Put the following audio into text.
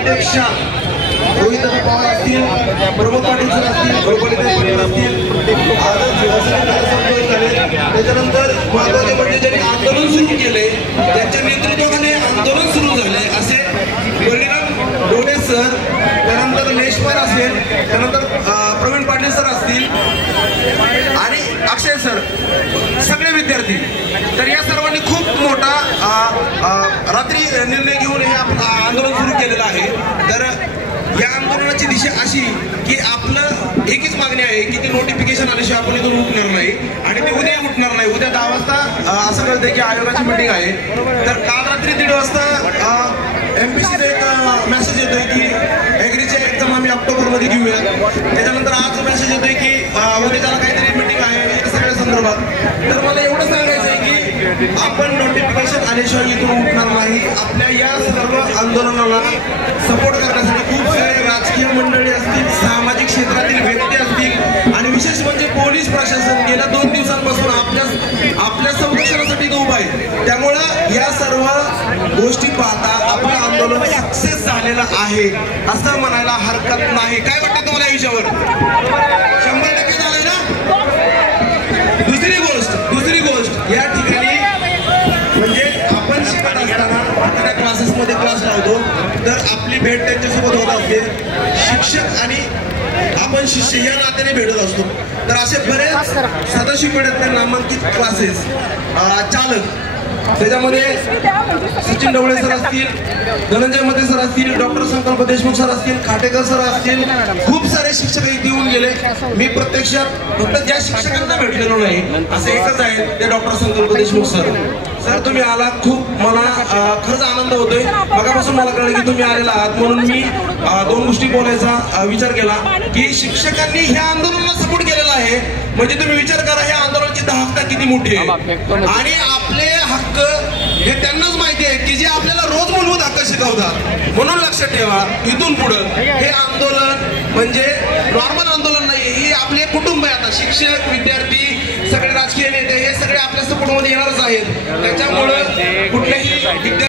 प्रत्यक्ष रोहित पवार असतील, प्रमोद पाटील सर असतील, त्याच्यानंतर महत्वाचे म्हणजे ज्यांनी आंदोलन सुरू केले त्यांच्या नेतृत्वाने आंदोलन सुरू झाले असे बळीराम डोळे सर, त्यानंतर लेशपाल असेल, त्यानंतर प्रवीण पाटील सर असतील आणि अक्षय सर, सगळे विद्यार्थी. तर या सर्वांनी खूप मोठा रात्री निर्णय घेऊन हे आंदोलन सुरू केलेलं आहे. तर या आंदोलनाची दिशा अशी की आपलं एकच मागणी आहे की ती नोटिफिकेशन आल्याशिवाय आपण इथून उठणार नाही आणि ते उद्या उठणार नाही. उद्या 10 वाजता असं कळतंय की आयोगाची मीटिंग आहे. तर काल रात्री 1:30 वाजता MPCचा एक मेसेज येतोय की ॲग्रीच्या एक्झाम आम्ही ऑक्टोबरमध्ये घेऊया. त्याच्यानंतर आज मेसेज येतोय की उद्या त्याला काहीतरी मीटिंग आहे सगळ्या संदर्भात. तर मला एवढं सांगायचं आहे की आपण नोटिफिकेशन आल्याशिवाय इथून उठणार नाही. आपल्या या सर्व आंदोलनाला सपोर्ट करण्यासाठी खूप सारे राजकीय मंडळी असतील, सामाजिक क्षेत्रातील व्यक्ती असतील आणि विशेष म्हणजे पोलीस प्रशासन गेल्या 2 दिवसांपासून आपल्या संरक्षणासाठी उभं आहे. त्यामुळं या सर्व गोष्टी पाहता आपलं आंदोलन सक्सेस झालेलं आहे असं म्हणायला हरकत नाही. काय वाटतं तुम्हाला या विषयावर? 100% झालंय ना? दुसरी गोष्ट या ठिकाणी म्हणजे आपण शिकत असताना त्या क्लासेसमध्ये क्लास लावतो तर आपली भेट त्यांच्यासोबत होत असते. शिक्षक आणि आपण शिष्य या नात्याने भेटत असतो. तर असे बरेच सदाशिवपेठेतले नामांकित क्लासेस चालक, त्याच्यामध्ये सचिन ढवळे सर असतील, धनंजय मते सर असतील, डॉक्टर संकल्प देशमुख सर असतील, खाटेकर सर असतील, खूप सारे शिक्षक इथे येऊन गेले. मी प्रत्यक्षात फक्त ज्या शिक्षकांना भेटलेलो नाही असं एकच आहे ते डॉक्टर संकल्प देशमुख सर. सर तुम्ही आला, खूप मला खरंच आनंद होतोय. मगापासून मला कळलं की तुम्ही आलेला आहात म्हणून मी 2 गोष्टी बोलायचा विचार केला की शिक्षकांनी ह्या आंदोलनाला सपोर्ट केलेला आहे. म्हणजे तुम्ही विचार करा ह्या आंदोलनाची दाहकता किती मोठी आहे आणि आपले हक्क हे त्यांनाच माहिती आहे की जे आपल्याला रोज मूलभूत हक्क शिकवतात. म्हणून लक्षात ठेवा इथून पुढं हे आंदोलन म्हणजे नॉर्मल आंदोलन नाही, हे आपले कुटुंब आहे. आता शिक्षक, विद्यार्थी, सगळे राजकीय नेते हे सगळे आपल्या सपोर्टमध्ये येणारच आहेत. त्याच्यामुळं कुठल्याही